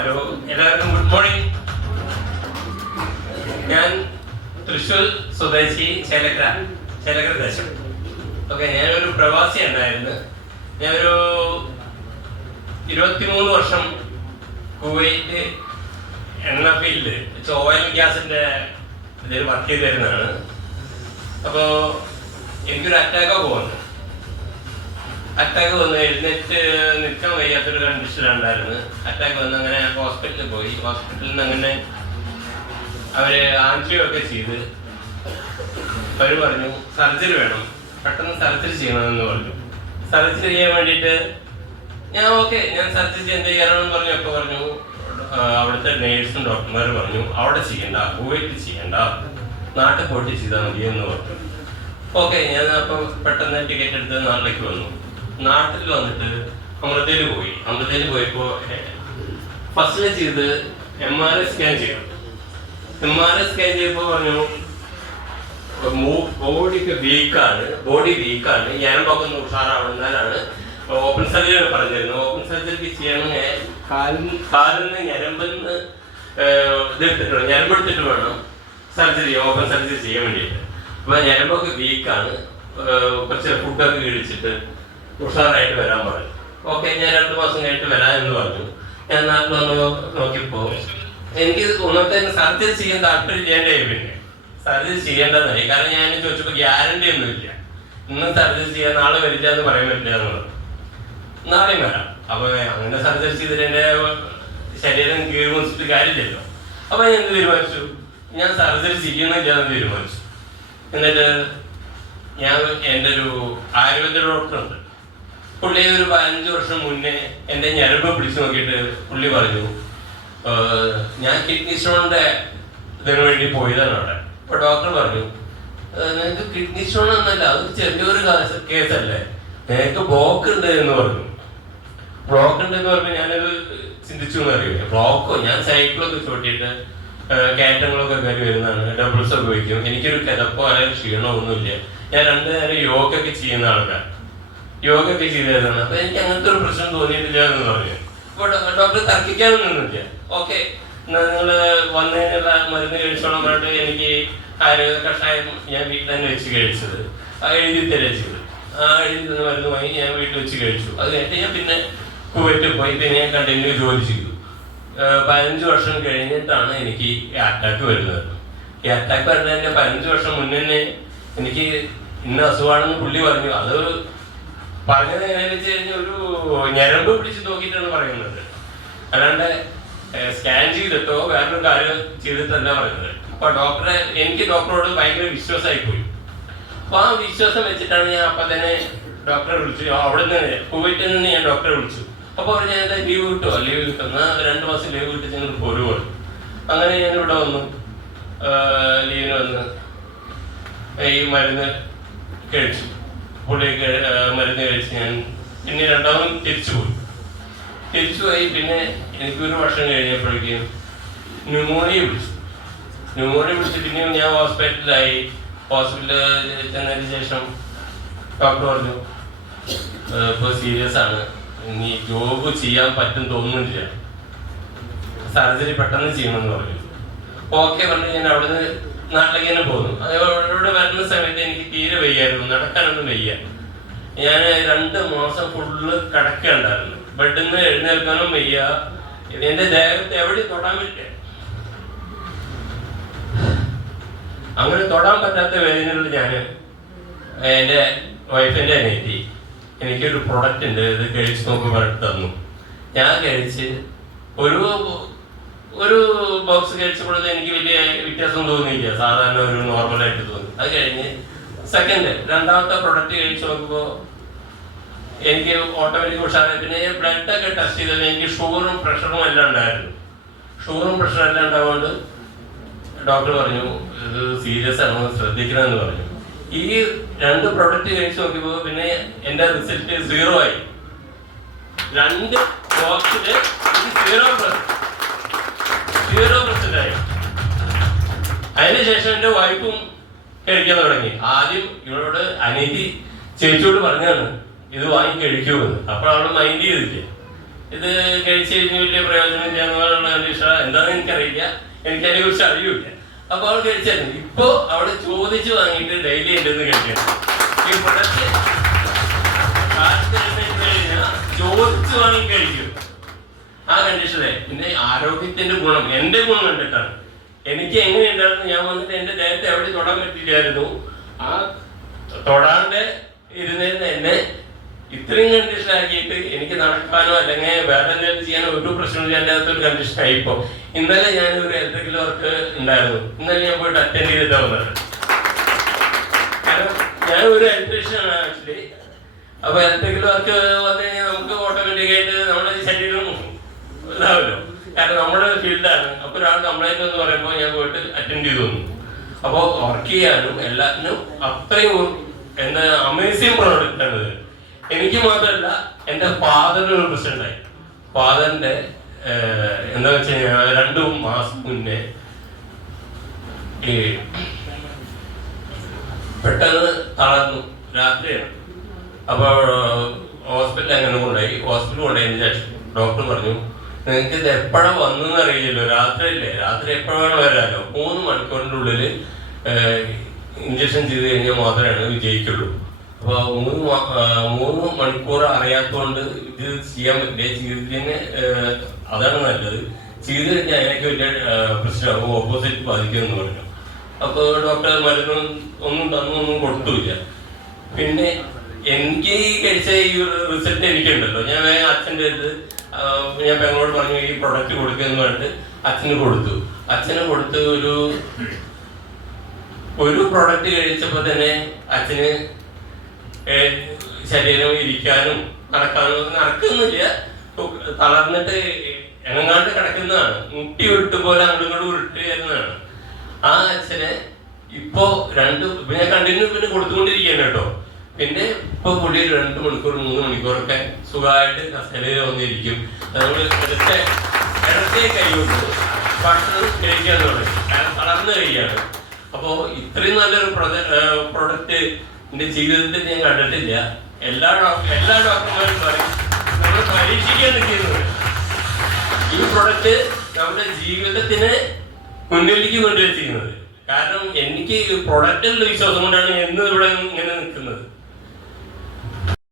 Hello, എല്ലാവർക്കും good morning. ഞാൻ തൃശ്ശൂർ സ്വദേശി ചേലക്കര ദേശം. ഓക്കെ, ഞാനൊരു പ്രവാസി ഉണ്ടായിരുന്നു. ഞാനൊരു 23 വർഷം കുവൈറ്റ് എണ്ണ ഫീൽഡ് ഓയിൽ ഗ്യാസിൻ്റെ ഇതിൽ വർക്ക് ചെയ്ത് വരുന്നതാണ്. അപ്പോൾ എനിക്കൊരു അറ്റാക്ക് വന്ന് എഴുന്നേറ്റ് നിൽക്കാൻ വയ്യാത്തൊരു കണ്ടീഷനിലുണ്ടായിരുന്നു. അറ്റാക്ക് വന്ന് അങ്ങനെ ഹോസ്പിറ്റലിൽ പോയി. ഹോസ്പിറ്റലിൽ നിന്ന് അങ്ങനെ അവർ ആൻജിയോ ഒക്കെ ചെയ്ത് അവർ പറഞ്ഞു സർജറി വേണം, പെട്ടെന്ന് സർജറി ചെയ്യണമെന്ന് പറഞ്ഞു. സർജറി ചെയ്യാൻ വേണ്ടിയിട്ട് ഞാൻ സർജറി ചെയ്യാൻ തയ്യാറാണെന്ന് പറഞ്ഞു. അപ്പോൾ പറഞ്ഞു അവിടുത്തെ നേഴ്സും ഡോക്ടർമാർ പറഞ്ഞു അവിടെ ചെയ്യണ്ട, കുവൈറ്റ് ചെയ്യണ്ട, നാട്ടിൽ പോയിട്ട് ചെയ്താൽ മതി എന്ന് പറഞ്ഞു. ഓക്കെ, ഞാൻ അപ്പോൾ പെട്ടെന്ന് ടിക്കറ്റ് എടുത്ത് നാട്ടിലേക്ക് വന്നു. നാട്ടിൽ വന്നിട്ട് അമൃതയിൽ പോയപ്പോൾ ഫസ്റ്റിൽ ചെയ്ത് MRI സ്കാൻ ചെയ്തു. MRI സ്കാൻ ചെയ്തപ്പോൾ പറഞ്ഞു ബോഡി വീക്കാണ്, ഞരമ്പൊക്കെ ഒന്ന് ഉഷാറാവുന്നതിനാണ് ഓപ്പൺ സർജറി പറഞ്ഞിരുന്നത്. ഓപ്പൺ സർജറിക്ക് ചെയ്യണമെങ്കിൽ കാലിൽ നിന്ന് ഞരമ്പെടുത്തിട്ട് വേണം ഓപ്പൺ സർജറി ചെയ്യാൻ വേണ്ടിയിട്ട്. അപ്പൊ ഞരമ്പൊക്കെ വീക്കാണ്, കുറച്ച് ഫുഡൊക്കെ കഴിച്ചിട്ട് ഉഷാറായിട്ട് വരാൻ പറഞ്ഞു. ഓക്കെ, ഞാൻ 2 മാസം കഴിഞ്ഞിട്ട് വരാമെന്ന് പറഞ്ഞു. ഞാൻ നാട്ടിൽ വന്ന് നോക്കിയപ്പോൾ എനിക്ക് ഒന്നത്തെ സർജറി ചെയ്യാൻ താല്പര്യമില്ലാണ്ടായി. പിന്നെ സർജറി ചെയ്യേണ്ടതായി, കാരണം ഞാൻ ചോദിച്ചപ്പോൾ ഗ്യാരണ്ടി ഒന്നുമില്ല. ഇന്ന് സർജറി ചെയ്യാൻ നാളെ വരില്ല എന്ന് പറയാൻ പറ്റില്ല എന്ന് പറഞ്ഞു. നാളെയും വരാം. അപ്പൊ അങ്ങനെ സർജറി ചെയ്തിട്ട് എൻ്റെ ശരീരം കീഴ്മുറിച്ചിട്ട് കാര്യമില്ലല്ലോ. അപ്പൊ ഞാൻ എന്ത് തീരുമാനിച്ചു, ഞാൻ സർജറി ചെയ്യുന്നില്ലാന്ന് തീരുമാനിച്ചു. എന്നിട്ട് ഞാൻ എൻ്റെ ഒരു ആയുർവേദ ഡോക്ടറുണ്ട്, പുള്ളി ഒരു 15 വർഷം മുന്നേ എൻ്റെ ഞരമ്പ് പിടിച്ചു നോക്കിയിട്ട് പുള്ളി പറഞ്ഞു ഞാൻ കിഡ്നി സ്റ്റോണിന്റെ ഇതിനു വേണ്ടി പോയതാണ് അവിടെ. അപ്പൊ ഡോക്ടർ പറഞ്ഞു നിനക്ക് കിഡ്നി സ്റ്റോൺ എന്നല്ല, അത് ചെറിയൊരു കേസല്ലേ, നിനക്ക് ബ്ലോക്ക് ഉണ്ട് എന്ന് പറഞ്ഞു. ബ്ലോക്ക് ഉണ്ട് എന്ന് പറഞ്ഞപ്പോൾ ഞാനത് ചിന്തിച്ചു എന്നറിയില്ല. ബ്ലോക്കോ, ഞാൻ സൈക്കിളൊക്കെ ചോട്ടിയിട്ട് കയറ്റങ്ങളൊക്കെ കയറി വരുന്നതാണ്, ഡബിൾസ് ഒക്കെ വയ്ക്കും. എനിക്കൊരു കിതപ്പോ അല്ലെങ്കിൽ ക്ഷീണമോ ഒന്നുമില്ല. ഞാൻ 2 നേരം യോഗ ഒക്കെ ചെയ്യുന്ന ആൾക്കാർ, യോഗ ഒക്കെ ചെയ്തതാണ്. അപ്പൊ എനിക്ക് അങ്ങനത്തെ ഒരു പ്രശ്നം തോന്നിയിട്ടില്ല എന്ന് പറഞ്ഞു. അപ്പൊ ഡോക്ടർ തർക്കിക്കാനൊന്നുമില്ല. ഓക്കെ, നിങ്ങൾ വന്നതിനുള്ള മരുന്ന് കഴിച്ചോളം പറഞ്ഞിട്ട് എനിക്ക് ആയുർവേദ കഷായം ഞാൻ വീട്ടിൽ തന്നെ വെച്ച് കഴിച്ചത്, എഴുതി തരച്ചത്. എഴുതി തന്ന മരുന്ന് വാങ്ങി ഞാൻ വീട്ടിൽ വെച്ച് കഴിച്ചു. അത് കഴിഞ്ഞിട്ട് ഞാൻ പിന്നെ കുവൈറ്റിൽ പോയി. പിന്നെ ഞാൻ കണ്ടിന്യൂ ജോലി ചെയ്തു. 15 വർഷം കഴിഞ്ഞിട്ടാണ് എനിക്ക് ഈ അറ്റാക്ക് വരുന്നത്. ഈ അറ്റാക്ക് വരുന്നതിന്റെ 15 വർഷം മുന്നേ എനിക്ക് ഇന്ന അസുഖമാണെന്ന് പുള്ളി പറഞ്ഞു. അത് പറഞ്ഞത് എങ്ങനെയാണെന്ന് വെച്ച് കഴിഞ്ഞാൽ ഒരു ഞരമ്പ് പിടിച്ച് നോക്കിയിട്ടാണ് പറയുന്നത്, അല്ലാണ്ട് സ്കാൻ ചെയ്തിട്ടോ വേറൊരു കാര്യം ചെയ്തിട്ടല്ല പറയുന്നത്. അപ്പൊ എനിക്ക് ഡോക്ടറോട് ഭയങ്കര വിശ്വാസമായി പോയി. അപ്പൊ ആ വിശ്വാസം വെച്ചിട്ടാണ് ഞാൻ അപ്പൊ തന്നെ ഡോക്ടറെ വിളിച്ചു. അവിടെ നിന്ന് കുവൈറ്റിൽ നിന്ന് ഞാൻ ഡോക്ടറെ വിളിച്ചു. അപ്പൊ പറഞ്ഞു ഞാൻ ലീവ് കിട്ടുന്ന 2 മാസം ലീവ് കിട്ടി ഞങ്ങൾ പോരുകയാണ്. അങ്ങനെ ഞാൻ ഇവിടെ വന്നു, ലീവിന് വന്ന് ഈ മരുന്ന് കഴിച്ചു. മരുന്ന് കഴിച്ച് ഞാൻ പിന്നെ 2ാമതും തിരിച്ചുപോയി. പിന്നെ എനിക്കൊരു വർഷം കഴിഞ്ഞപ്പോഴേക്കും ന്യൂമോണിയ പിടിച്ചു. പിന്നെ ഞാൻ ഹോസ്പിറ്റലിൽ ചെന്നതിന് ശേഷം ഡോക്ടർ പറഞ്ഞു ഇപ്പോൾ സീരിയസ് ആണ്, ഇനി ജോബ് ചെയ്യാൻ പറ്റും തോന്നുന്നില്ല, സർജറി പെട്ടെന്ന് ചെയ്യണമെന്ന് പറഞ്ഞു. ഓക്കെ പറഞ്ഞു. ഞാൻ അവിടുന്ന് നാട്ടിലേക്ക് തന്നെ പോന്നു. ഇവിടെ വരുന്ന സമയത്ത് എനിക്ക് തീരെ വയ്യായിരുന്നു, നടക്കാനൊന്നും വയ്യ. ഞാൻ 2 മാസം ഫുള്ള് കിടക്കുകയുണ്ടായിരുന്നു. ബെഡിൽ നിന്ന് എഴുന്നേൽക്കാനും വയ്യ. എന്റെ ദേഹത്ത് എവിടെ തൊടാൻ പറ്റില്ല. അങ്ങനെ തൊടാൻ പറ്റാത്ത വേദനകൾ ഞാൻ എൻ്റെ വൈഫിൻ്റെ അനിയത്തി എനിക്കൊരു പ്രൊഡക്റ്റ് ഉണ്ട്, ഇത് കഴിച്ച് നോക്കി പറഞ്ഞിട്ട് തന്നു. ഞാൻ കഴിച്ച് ഒരു ബോക്സ് കഴിച്ചപ്പോഴത് എനിക്ക് വലിയ വ്യത്യാസം തോന്നിയില്ല, സാധാരണ ഒരു നോർമലായിട്ട് തോന്നി. അത് കഴിഞ്ഞ് 2ാമത്തെ പ്രൊഡക്റ്റ് കഴിച്ച് നോക്കുമ്പോൾ എനിക്ക് ഓട്ടോമാറ്റിക് ഉഷാറായി. പിന്നെ ബ്ലഡൊക്കെ ടെസ്റ്റ് ചെയ്തത് എനിക്ക് ഷുഗറും പ്രഷറും എല്ലാം ഉണ്ടായിരുന്നു. ഷുഗറും പ്രഷറും എല്ലാം ഉണ്ടാവുകൊണ്ട് ഡോക്ടർ പറഞ്ഞു ഇത് സീരിയസ് ആണോ, ശ്രദ്ധിക്കണമെന്ന് പറഞ്ഞു. ഈ 2 പ്രൊഡക്റ്റ് കഴിച്ച് നോക്കിയപ്പോൾ പിന്നെ എൻ്റെ റിസൾട്ട് 0 ആയി. 2 ബോക്സില് 0% ആയി. അതിനുശേഷം എൻ്റെ വൈഫും കഴിക്കാൻ തുടങ്ങി. ആദ്യം ഇവളോട് അനിയത്തി ചേച്ചിയോട് പറഞ്ഞാണ് ഇത് വാങ്ങി കഴിക്കുമെന്ന്. അപ്പോൾ അവൾ മൈൻഡ് ചെയ്തില്ല. ഇത് കഴിച്ചു കഴിഞ്ഞ് വലിയ പ്രയോജനം ചെയ്യാന്നുള്ള കണ്ടീഷൻ എന്താണെന്ന് എനിക്കറിയില്ല, എനിക്കതിനെ കുറിച്ച് അറിയില്ല. അപ്പൊ അവൾ കഴിച്ചായിരുന്നു. ഇപ്പൊ അവള് ചോദിച്ചു വാങ്ങിയിട്ട് ഡെയിലി എൻ്റെ നിന്ന് കഴിക്കണം. ഈ പ്രൊഡക്റ്റ് ചോദിച്ചു വാങ്ങി കഴിക്കും ആ കണ്ടീഷനെ. പിന്നെ ആരോഗ്യത്തിന്റെ ഗുണം, എന്റെ ഗുണം കണ്ടിട്ടാണ്. എനിക്ക് എങ്ങനെയുണ്ടായിരുന്നു, ഞാൻ വന്നിട്ട് എന്റെ ദേഹത്തെ എവിടെ തൊടാൻ പറ്റില്ലായിരുന്നു. ആ തൊടാണ്ട് ഇരുന്നേന്ന് എന്നെ ഇത്രയും കണ്ടീഷനാക്കിയിട്ട് എനിക്ക് നടക്കാനോ അല്ലെങ്കിൽ വേറെ എന്തെങ്കിലും ചെയ്യാനോ ഒരു പ്രശ്നമില്ല. എൻ്റെ അകത്തൊരു കണ്ടീഷനായി. ഇപ്പോൾ ഇന്നലെ ഞാനൊരു ഇലക്ട്രിക്കൽ വർക്ക് ഉണ്ടായിരുന്നു. ഇന്നലെ ഞാൻ പോയിട്ട് അറ്റൻഡ് ചെയ്തിട്ടാ വന്നത്. കാരണം ഞാൻ ഒരു ഇലക്ട്രീഷ്യനാണ് ആക്ച്വലി. അപ്പൊ ഇലക്ട്രിക്കൽ വർക്ക് വന്നു കഴിഞ്ഞാൽ നമുക്ക് ഓട്ടോമാറ്റിക്കായിട്ട് നമ്മുടെ ശരീരം ഇതാവല്ലോ. കാരണം നമ്മുടെ ഫീൽഡാണ്. അപ്പൊ ഒരാൾ കംപ്ലൈന്റ് എന്ന് പറയുമ്പോൾ ഞാൻ പോയിട്ട് അറ്റൻഡ് ചെയ്തു വന്നു. അപ്പോൾ വർക്ക് ചെയ്യാനും എല്ലാത്തിനും അത്രയും എന്താ അമേസിങ് പ്രോഡക്റ്റ് ആണ്. എനിക്ക് മാത്രമല്ല, എൻ്റെ ഫാദറിന് ഒരു പ്രശ്നമുണ്ടായി. ഫാദറിന്റെ എന്താ വെച്ച് കഴിഞ്ഞാൽ 2 മാസം മുന്നേ ഈ പെട്ടെന്ന് തളർന്നു. രാത്രിയാണ്. അപ്പോൾ ഹോസ്പിറ്റലിൽ അങ്ങനെ കൊണ്ടുപോയി. ഹോസ്പിറ്റലിൽ കൊണ്ടുപോയതിന് ശേഷം ഡോക്ടർ പറഞ്ഞു, നിങ്ങൾക്ക് ഇത് എപ്പോഴാണ് വന്നെന്ന് അറിയില്ലല്ലോ, രാത്രിയല്ലേ, രാത്രി എപ്പോഴാണ് വരാമല്ലോ, 3 മണിക്കൂറിൻ്റെ ഉള്ളിൽ ഇഞ്ചക്ഷൻ ചെയ്ത് കഴിഞ്ഞാൽ മാത്രമേ വിജയിക്കുള്ളൂ. അപ്പോൾ 3 മണിക്കൂർ അറിയാത്തതുകൊണ്ട് ഇത് ചെയ്യാൻ പറ്റില്ല. ചെയ്തിന് അതാണ് നല്ലത്. ചെയ്ത് കഴിഞ്ഞാൽ അതിനൊക്കെ വലിയ പ്രശ്നമാകും, ഓപ്പോസിറ്റ് ബാധിക്കുമെന്ന് പറഞ്ഞു. അപ്പോൾ ഡോക്ടർ മരുന്നും ഒന്നും കൊടുത്തില്ല. പിന്നെ എനിക്ക് കഴിച്ച ഈ റിസൾട്ട് എനിക്കുണ്ടല്ലോ, ഞാൻ അച്ഛൻ്റെ അടുത്ത് ഞാൻ പെങ്ങളോട് പറഞ്ഞു ഈ പ്രൊഡക്റ്റ് കൊടുക്കുക എന്ന് പറഞ്ഞിട്ട് അച്ഛന് കൊടുത്തു. അച്ഛന് കൊടുത്ത് ഒരു പ്രൊഡക്റ്റ് കഴിച്ചപ്പോൾ തന്നെ അച്ഛന് ശരീരം ഇരിക്കാനും നടക്കുന്നില്ല, തളർന്നിട്ട് എങ്ങാണ്ട് കിടക്കുന്നതാണ്. മുട്ടി ഉരുട്ട് പോലെ അങ്ങോട്ടും ഉരുട്ടി വരുന്നതാണ്. ആ അച്ഛനെ ഇപ്പോ ഞാൻ കണ്ടിന്യൂ പിന്നെ കൊടുത്തുകൊണ്ടിരിക്കുകയാണ് കേട്ടോ. പിന്നെ ഇപ്പൊ പുള്ളി 2 മണിക്കൂർ 3 മണിക്കൂറൊക്കെ സുഖമായിട്ട് കസേരയിൽ വന്നിരിക്കും. നമ്മൾ ഇടത്തെ കൈകൊണ്ട് ഭക്ഷണം കഴിക്കാൻ തുടങ്ങി. തളർന്നു കഴിയാണ്. അപ്പോ ഇത്രയും നല്ലൊരു പ്രൊഡക്റ്റ് എന്റെ ജീവിതത്തിൽ ഞാൻ കണ്ടിട്ടില്ല. എല്ലാ ഡോക്ടർമാരും പറയും നമ്മൾ പരീക്ഷിക്കാൻ നിൽക്കുന്നത്. ഈ പ്രൊഡക്റ്റ് നമ്മുടെ ജീവിതത്തിന് മുന്നിലേക്ക് കൊണ്ടുവച്ചിരിക്കുന്നത്. കാരണം എനിക്ക് പ്രൊഡക്റ്റിലുള്ള വിശ്വാസം കൊണ്ടാണ് എന്നും ഇവിടെ ഇങ്ങനെ നിൽക്കുന്നത്.